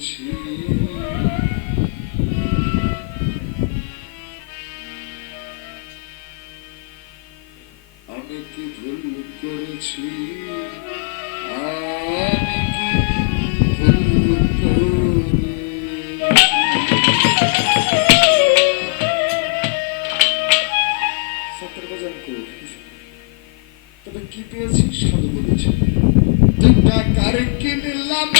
পেয়েছি তবে কি পেয়েছিস সাধু বলেছি। দুটা কারে কিনলাম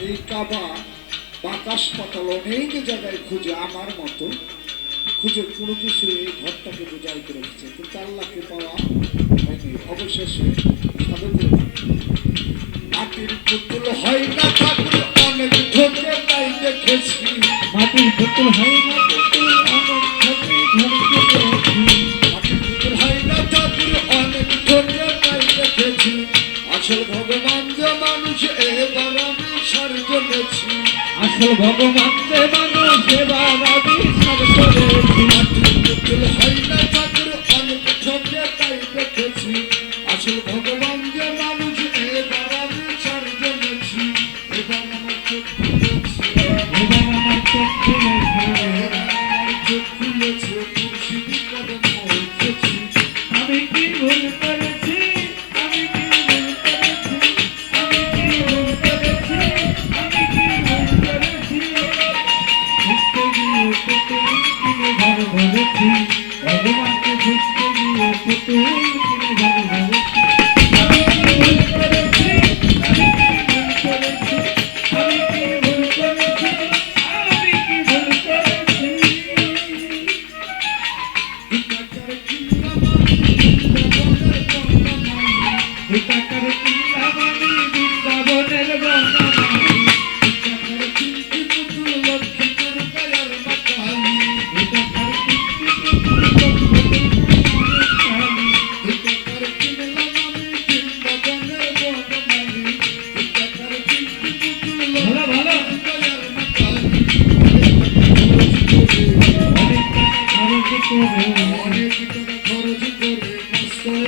এই কাবা বাতাস পাতাল অনেক জায়গায় খুঁজে আমার মতো। খুঁজে কোনো কিছু এই ঘরটাকে বোঝাই করে রেখেছে কিন্তু আল্লাহকে পাওয়া হয়নি। অবশেষে মাটির পুতুল হয় না। সংসার চলেছি। আসল ভগবানকে মানুষ সেবা আমি সব করেছি। চুল হয় না চাকরি অনেক চোখে তাই দেখেছি। আসল ভগবান যে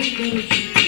de.